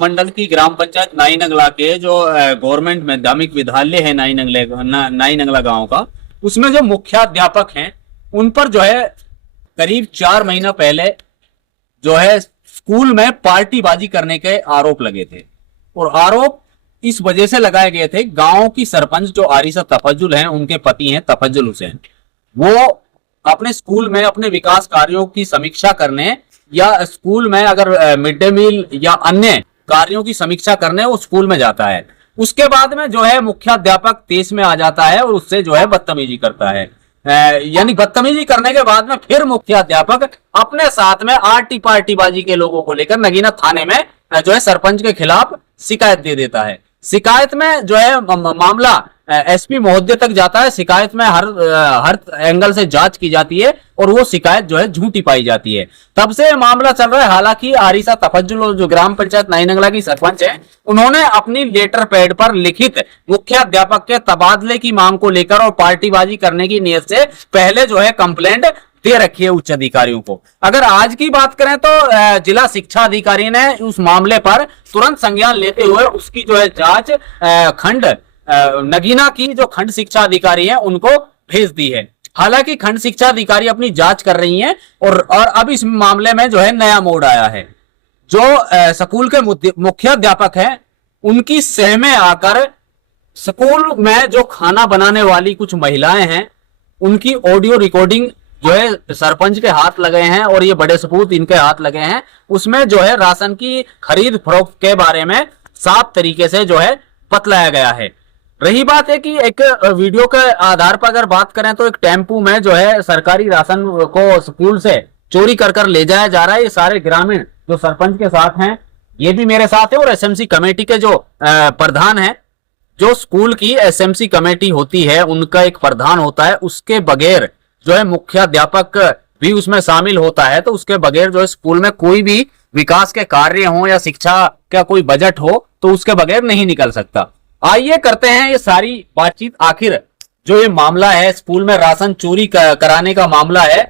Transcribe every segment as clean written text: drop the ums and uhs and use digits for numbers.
मंडल की ग्राम पंचायत नाई नंगला के जो गवर्नमेंट माध्यमिक विद्यालय है नाई नंगला गांव का, उसमें जो मुख्याध्यापक हैं उन पर जो है करीब 4 महीना पहले जो है स्कूल में पार्टीबाजी करने के आरोप लगे थे। और आरोप इस वजह से लगाए गए थे, गांव की सरपंच जो आरिशा तफज्जुल हैं, उनके पति हैं तफज्जुल हुसैन, वो अपने स्कूल में अपने विकास कार्यों की समीक्षा करने या स्कूल में अगर मिड डे मील या अन्य कार्यों की समीक्षा करने वो स्कूल में जाता है। उसके बाद में जो है मुख्याध्यापक तेज में आ जाता है और उससे जो है बदतमीजी करता है। यानी बदतमीजी करने के बाद में फिर मुख्याध्यापक अपने साथ में आर्टी पार्टीबाजी के लोगों को लेकर नगीना थाने में जो है सरपंच के खिलाफ शिकायत दे देता है। शिकायत में जो है मामला एसपी महोदय तक जाता है। शिकायत में हर एंगल से जांच की जाती है और वो शिकायत जो है झूठी पाई जाती है। तब से मामला चल रहा है। हालांकि आरिशा तफज्जुल जो ग्राम पंचायत नाई नंगला की सरपंच है, उन्होंने अपनी लेटर पैड पर लिखित मुख्याध्यापक के तबादले की मांग को लेकर और पार्टीबाजी करने की नियत से पहले जो है कंप्लेंट दे रखी है उच्च अधिकारियों को। अगर आज की बात करें तो जिला शिक्षा अधिकारी ने उस मामले पर तुरंत संज्ञान लेते हुए उसकी जो है जांच खंड नगीना की जो खंड शिक्षा अधिकारी है उनको भेज दी है। हालांकि खंड शिक्षा अधिकारी अपनी जांच कर रही हैं और अब इस मामले में जो है नया मोड़ आया है। जो स्कूल के मुख्याध्यापक हैं उनकी सह में आकर स्कूल में जो खाना बनाने वाली कुछ महिलाएं हैं उनकी ऑडियो रिकॉर्डिंग जो है सरपंच के हाथ लगे हैं और ये बड़े सबूत इनके हाथ लगे हैं। उसमें जो है राशन की खरीद फरोख्त के बारे में साफ तरीके से जो है बतलाया गया है। रही बात है कि एक वीडियो के आधार पर अगर बात करें तो एक टेम्पू में जो है सरकारी राशन को स्कूल से चोरी कर ले जाया जा रहा है। ये सारे ग्रामीण जो सरपंच के साथ हैं, ये भी मेरे साथ है, और एसएमसी कमेटी के जो प्रधान है, जो स्कूल की एसएमसी कमेटी होती है उनका एक प्रधान होता है, उसके बगैर जो है मुख्याध्यापक भी उसमें शामिल होता है। तो उसके बगैर जो है स्कूल में कोई भी विकास के कार्य हो या शिक्षा का कोई बजट हो तो उसके बगैर नहीं निकल सकता। आइए करते हैं ये सारी बातचीत। आखिर जो ये मामला है स्कूल में राशन चोरी कराने का मामला है,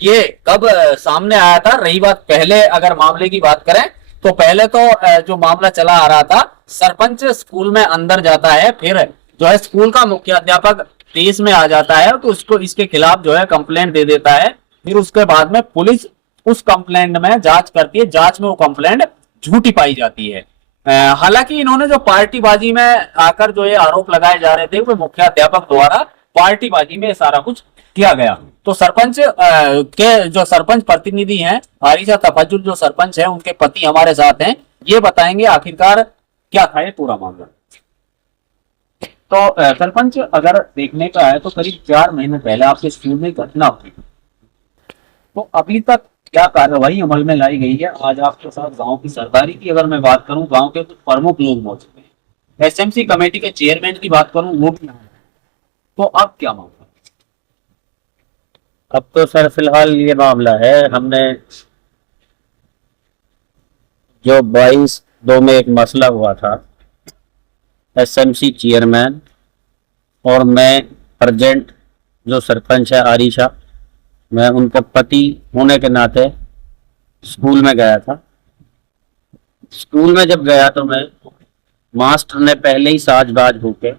ये कब सामने आया था। रही बात पहले अगर मामले की बात करें तो पहले तो जो मामला चला आ रहा था, सरपंच स्कूल में अंदर जाता है, फिर जो है स्कूल का मुख्याध्यापक तेज में आ जाता है तो उसको इसके खिलाफ जो है कंप्लेंट दे देता है। फिर उसके बाद में पुलिस उस कंप्लेंट में जांच करती है। जांच में वो कंप्लेंट झूठी पाई जाती है। हालांकि इन्होंने जो पार्टीबाजी में आकर जो ये आरोप लगाए जा रहे थे वो मुख्याध्यापक द्वारा पार्टीबाजी में सारा कुछ किया गया। तो सरपंच के जो सरपंच प्रतिनिधि हैं आरिशा तफज्जुल जो सरपंच है, उनके पति हमारे साथ हैं, ये बताएंगे आखिरकार क्या था ये पूरा मामला। तो सरपंच अगर देखने का है तो करीब 4 महीने पहले आपके स्कूल में घटना हुई, तो अभी तक क्या कार्रवाई अमल में लाई गई है। आज आपके साथ गांव की सरदारी की अगर मैं बात करूं, गांव के कुछ प्रमुख लोग मौजूद हैं, एसएमसी कमेटी के चेयरमैन की बात करूं वो भी, तो अब क्या मामला। अब तो सर फिलहाल ये मामला है, हमने जो 22/2 में एक मसला हुआ था, एसएमसी चेयरमैन और मैं प्रेजेंट जो सरपंच है आरिशा, मैं उनका पति होने के नाते स्कूल में गया था। स्कूल में जब गया तो मैं मास्टर ने पहले ही साजबाज होके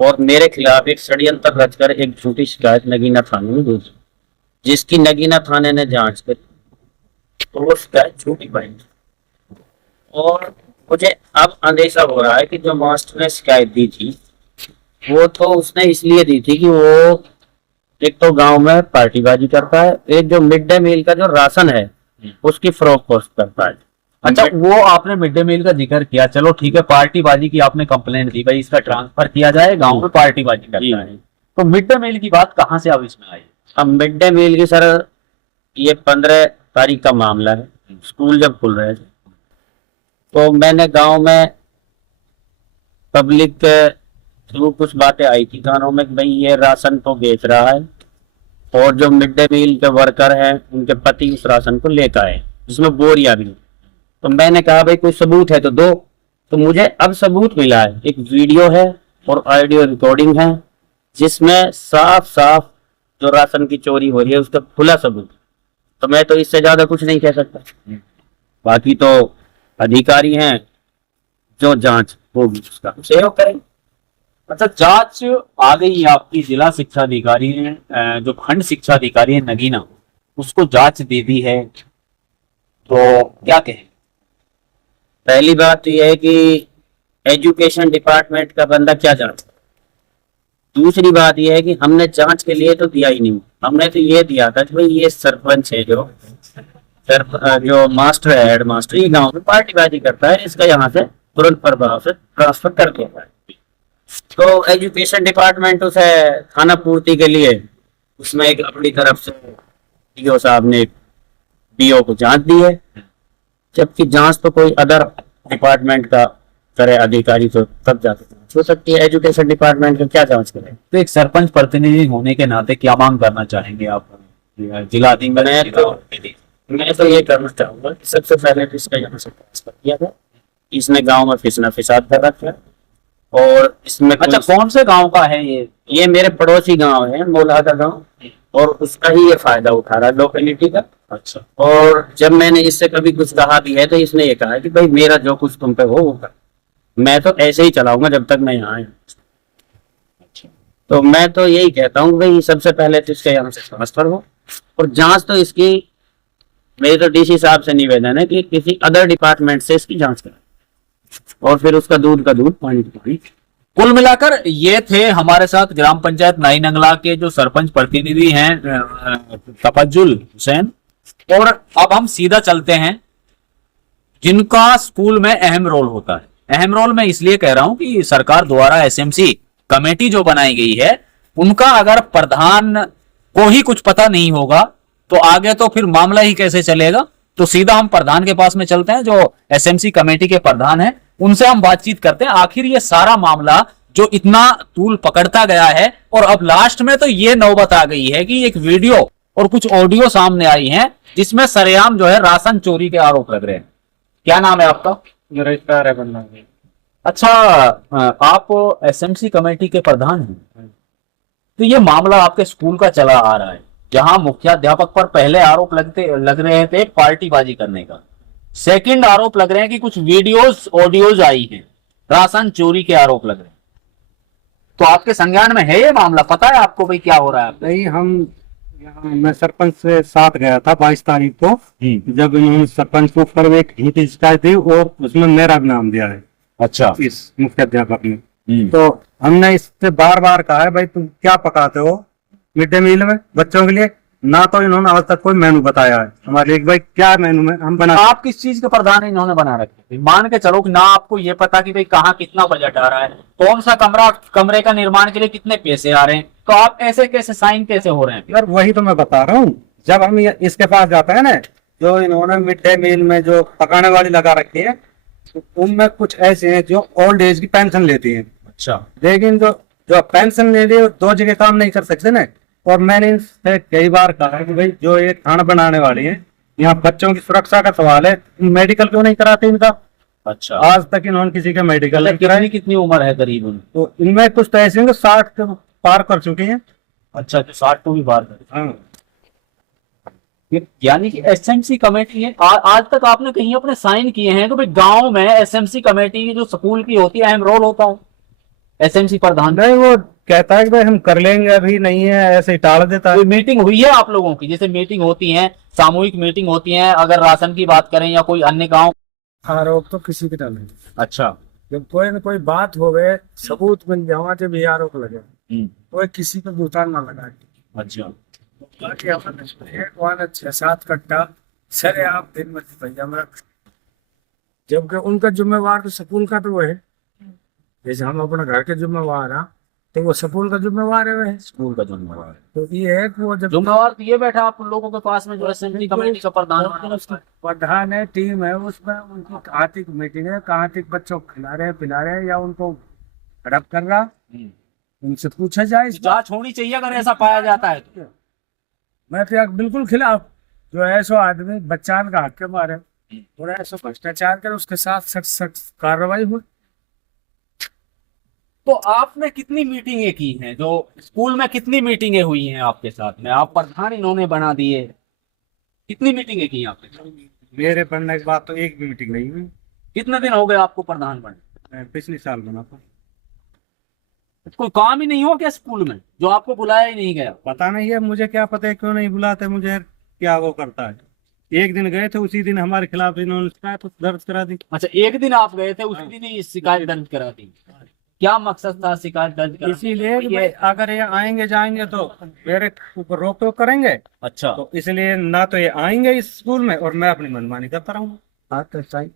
और मेरे खिलाफ एक षड्यंत्र रचकर एक झूठी शिकायत नगीना थाने में भेजी, जिसकी नगीना थाने ने जांच करी तो वो शिकायत झूठी पाई। और मुझे अब अंदेशा हो रहा है कि जो मास्टर ने शिकायत दी थी वो तो उसने इसलिए दी थी कि वो एक तो गांव में पार्टीबाजी करता है, एक जो मिड डे मील का जो राशन है उसकी फरोख्त करता है। अच्छा, वो आपने मिड डे मील का जिक्र किया, चलो ठीक है, पार्टीबाजी की आपने कंप्लेंट दी, भाई इसका ट्रांसफर किया जाए, गांव में पार्टीबाजी करता है, तो मिड डे मील की बात कहाँ से अब इसमें आई। अब मिड डे मील की सर ये 15 तारीख का मामला है। स्कूल जब खुल रहे थे तो मैंने गांव में पब्लिक के थ्रू कुछ बातें आई थी कानों में कि भाई ये राशन तो बेच रहा है और जो मिड डे मील के वर्कर हैं उनके पति उस राशन को लेकर आए जिसमें बोरियां भी। तो मैंने कहा भाई कोई सबूत है तो दो। तो मुझे अब सबूत मिला है, एक वीडियो है और ऑडियो रिकॉर्डिंग है जिसमें साफ साफ जो राशन की चोरी हो रही है उसका खुला सबूत। तो मैं तो इससे ज्यादा कुछ नहीं कह सकता। बाकी तो अधिकारी हैं जो जांच होगी उसका सहयोग करें। अच्छा, जांच आ गई आपकी जिला शिक्षा अधिकारी ने, जो खंड शिक्षा अधिकारी है नगीना, उसको जांच दे दी है, तो क्या कहें? पहली बात तो यह है कि एजुकेशन डिपार्टमेंट का बंदा क्या जांच। दूसरी बात यह है कि हमने जांच के लिए तो दिया ही नहीं, हमने तो ये दिया था कि भाई ये सरपंच है जो मास्टर है, हेड मास्टर, ये गांव में पार्टीबाजी करता है, इसका यहाँ से तुरंत प्रभाव से ट्रांसफर कर दिया है। तो एजुकेशन डिपार्टमेंट उसे खाना पूर्ति के लिए उसमें एक अपनी तरफ से डीओ साहब ने डीओ को जांच दी है, जबकि जांच तो कोई अदर डिपार्टमेंट का करे अधिकारी, तो तब जाके हो सकती है। एजुकेशन डिपार्टमेंट का क्या जांच करे? तो एक सरपंच प्रतिनिधि होने के नाते क्या मांग करना चाहेंगे आप जिला अधिकारी? मैं तो ये करना चाहूंगा कि सबसे पहले तो इसका यहाँ से ट्रांसफर किया जाए। इसने गांव में फिसना फिसाद कर रखा है और इसमें अच्छा, कौन से गांव का है ये? मेरे पड़ोसी गांव है, मोला का गांव, और उसका ही ये फायदा उठा रहा है लोकेलिटी का। अच्छा, और जब मैंने इससे कभी कुछ कहा भी है तो इसने ये कहा है कि भाई मेरा जो कुछ तुम पे हो वो कर, मैं तो ऐसे ही चलाऊंगा जब तक मैं यहाँ आया। अच्छा, तो मैं तो यही कहता हूँ भाई सबसे पहले तो इसके यहाँ से ट्रांसफर हो, और जांच तो इसकी, मेरे तो डीसी साहब से निवेदन है कि किसी अदर डिपार्टमेंट से इसकी जांच करें, और फिर उसका दूध का दूध पानी का पानी। कुल मिलाकर ये थे हमारे साथ ग्राम पंचायत नाई नंगला के जो सरपंच प्रतिनिधि हैं तफज्जुल हुसैन। और अब हम सीधा चलते हैं जिनका स्कूल में अहम रोल होता है। अहम रोल मैं इसलिए कह रहा हूं कि सरकार द्वारा एसएमसी कमेटी जो बनाई गई है, उनका अगर प्रधान को ही कुछ पता नहीं होगा तो आगे तो फिर मामला ही कैसे चलेगा। तो सीधा हम प्रधान के पास में चलते हैं, जो एसएमसी कमेटी के प्रधान हैं, उनसे हम बातचीत करते हैं। आखिर ये सारा मामला जो इतना तूल पकड़ता गया है, और अब लास्ट में तो ये नौबत आ गई है कि एक वीडियो और कुछ ऑडियो सामने आई हैं जिसमें सरेआम जो है राशन चोरी के आरोप लग रहे हैं। क्या नाम है आपका? मेरा इफ्तार है बनना। अच्छा, आप एसएमसी कमेटी के प्रधान हैं, तो ये मामला आपके स्कूल का चला आ रहा है, जहां मुख्याध्यापक पर पहले आरोप लग रहे थे पार्टीबाजी करने का, सेकंड आरोप लग रहे हैं कि कुछ वीडियोस ऑडियोज आई हैं, राशन चोरी के आरोप लग रहे हैं। तो आपके संज्ञान में है ये मामला? पता है आपको भाई क्या हो रहा है? नहीं, हम यहाँ मैं सरपंच से साथ गया था 22 तारीख को, जब इन्होंने सरपंच के ऊपर एक झूठी शिकायत दी और उसमें मेरा भी नाम दिया है। अच्छा, इस मुख्याध्यापक ने। तो हमने इससे बार बार कहा है भाई तुम क्या पकाते हो मिड डे मील में बच्चों के लिए, ना तो इन्होंने आज तक कोई मेनू बताया है हमारे लिए, भाई क्या मेनू में हम बना। आप किस चीज के प्रधान है इन्होंने बना रखे? मान के चलो कि ना आपको ये पता कि भाई कहाँ कितना बजट आ रहा है, कौन सा कमरे का निर्माण के लिए कितने पैसे आ रहे हैं, तो आप ऐसे कैसे साइन कैसे हो रहे हैं? यार वही तो मैं बता रहा हूँ, जब हम इसके पास जाते हैं ना, जो इन्होंने मिड डे मील में जो पकाने वाली लगा रखी है, तो उनमें कुछ ऐसे हैं जो ओल्ड एज की पेंशन लेती हैं। अच्छा, लेकिन जो जो पेंशन ले रही है दो जगह काम नहीं कर सकते ना। और मैंने इनसे कई बार कहा है कि भाई जो ये खाना बनाने वाली है, यहाँ बच्चों की सुरक्षा का सवाल है, मेडिकल क्यों नहीं कराते इनका? अच्छा, आज तक इन्होंने किसी का मेडिकल नहीं कराया। कितनी उम्र है करीब? तो इनमें कुछ तो ऐसे हैं 60 के पार कर चुके हैं। अच्छा, जो 60 को भी पार कर। हाँ। यानी कि एसएमसी कमेटी है। आज तक आपने कहीं अपने साइन किए हैं तो भाई गांव में एसएमसी कमेटी की जो स्कूल की होती है अहम रोल होता हूँ एसएमसी प्रधान? नहीं, वो कहता है कि भाई हम कर लेंगे, अभी नहीं है, ऐसे ही टाल देता है। कोई मीटिंग हुई है आप लोगों की? जैसे मीटिंग होती है, सामूहिक मीटिंग होती है, अगर राशन की बात करें या कोई अन्य गांव? आरोप तो किसी के डाले, अच्छा, जब कोई न कोई बात हो गए, सबूत मिल जावा जब ये आरोप लगे, कोई किसी को दूतान ना लगा। अच्छा, बाकी हमारे 6-7 कट्टा सरे आप दिन में भैया मेरा, जबकि उनका जिम्मेवार तो स्कूल का तो वो है, जैसे हम अपने घर के जिम्मेवार हैं तो वो स्कूल का जिम्मेवार है, वह स्कूल का जिम्मेवार। तो ये है कि वो जब जिम्मेवार तो ये बैठा आप लोगों के पास में जो एसएमसी कमेटी का प्रधान है, टीम है, उसमें उनकी आर्थिक मीटिंग है, कहाँ तक बच्चों को खिला रहे हैं पिला रहे हैं या उनको हड़प कर रहा, उनसे पूछा जाए। जांच होनी चाहिए अगर ऐसा पाया जाता है तो। मैं तो बिल्कुल खिलाफ, जो ऐसा आदमी बच्चान का हक के मारे और ऐसा भ्रष्टाचार करे, उसके साथ सख्त सख्त कार्रवाई हुई। तो आपने कितनी मीटिंगें की हैं? जो स्कूल में कितनी मीटिंगें हुई हैं आपके साथ में? आप प्रधान इन्होंने बना दिए, कितनी मीटिंगें की आपने? मेरे पढ़ने के बाद तो एक भी मीटिंग नहीं हुई। कितने दिन हो गए आपको प्रधान बने? पिछले साल बना था। कोई काम ही नहीं हुआ क्या स्कूल में जो आपको बुलाया ही नहीं गया? पता नहीं है, मुझे क्या पता है क्यों नहीं बुलाते मुझे, क्या वो करता है। एक दिन गए थे, उसी दिन हमारे खिलाफ इन्होंने शिकायत दर्ज करा दी। अच्छा, एक दिन आप गए थे, उसी दिन ही शिकायत दर्ज करा दी। क्या मकसद था शिकायत दर्ज कराने? इसीलिए कि भाई अगर ये आएंगे जाएंगे तो मेरे ऊपर रोक टोक करेंगे, अच्छा, तो इसलिए ना तो ये आएंगे इस स्कूल में और मैं अपनी मनमानी करता रहूंगा। हाँ तो साइन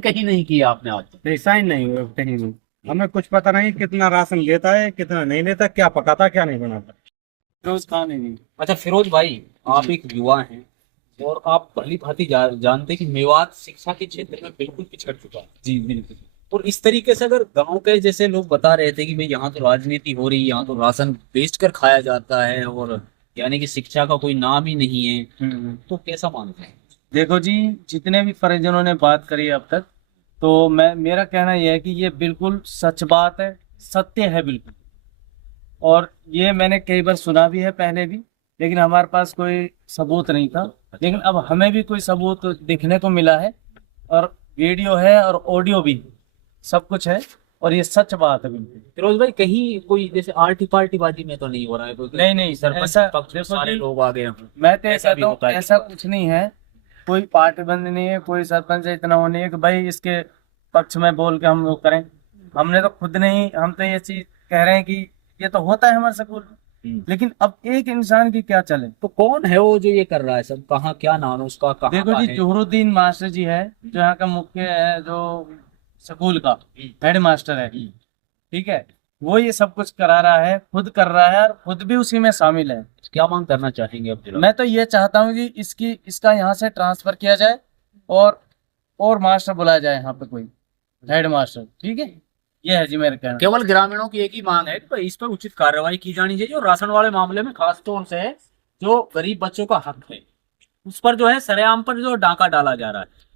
कहीं नहीं किया आपने आज तक? नहीं, साइन नहीं हुए कहीं भी। हमें कुछ पता नहीं कितना राशन लेता है, कितना नहीं लेता, क्या पकाता क्या नहीं बनाता। फिरोज खान नहीं। अच्छा फिरोज भाई, आप एक युवा हैं और आप भली भांति जानते हैं कि मेवात शिक्षा के क्षेत्र में बिल्कुल पिछड़ चुका है। जी बिल्कुल। और इस तरीके से अगर गांव के जैसे लोग बता रहे थे कि भाई यहाँ तो राजनीति हो रही है, यहाँ तो राशन बेच कर खाया जाता है और यानी कि शिक्षा का कोई नाम ही नहीं है, तो कैसा मानते हैं? देखो जी, जितने भी परिजनों ने बात करी अब तक, तो मेरा कहना यह है कि ये बिल्कुल सच बात है, सत्य है बिल्कुल। और ये मैंने कई बार सुना भी है पहले भी, लेकिन हमारे पास कोई सबूत नहीं था। लेकिन अब हमें भी कोई सबूत देखने को मिला है, और वीडियो है और ऑडियो भी, सब कुछ है, और ये सच बात है बिल्कुल। फिरोज भाई, कहीं कोई जैसे आर्टी पार्टी बाजी में तो नहीं हो रहा है? कोई नहीं सरपंच ऐसा पक्ष में सारे जी, लोग आ गए हैं। मैं तो ऐसा भी होता है? ऐसा कुछ नहीं है, कोई पार्टी बंद नहीं है, कोई सरपंच इतना वो नहीं है कि भाई इसके पक्ष में बोल के हम लोग करें। हमने तो खुद नहीं, हम तो ये चीज कह रहे हैं कि ये तो होता है हमारे स्कूल में, लेकिन अब एक इंसान की क्या चले। तो कौन है वो जो ये कर रहा है सब? कहाँ, क्या नाम है उसका, कहाँ देखो का जी, है? जोहरुद्दीन मास्टर जी है जो यहाँ का मुख्य है, जो स्कूल का हेड मास्टर है, ठीक है, वो ये सब कुछ करा रहा है, खुद कर रहा है, और खुद भी उसी में शामिल है। क्या मांग करना चाहेंगे अब जिला? मैं तो ये चाहता हूँ कि इसका यहाँ से ट्रांसफर किया जाए और मास्टर बुलाया जाए यहाँ पे, कोई हेड मास्टर, ठीक है। ये है जी मेरा कहना। केवल ग्रामीणों की एक ही मांग है कि इस पर उचित कार्रवाई की जानी चाहिए और राशन वाले मामले में खास तौर से जो गरीब बच्चों का हक है उस पर जो है सरेआम पर जो डाका डाला जा रहा है।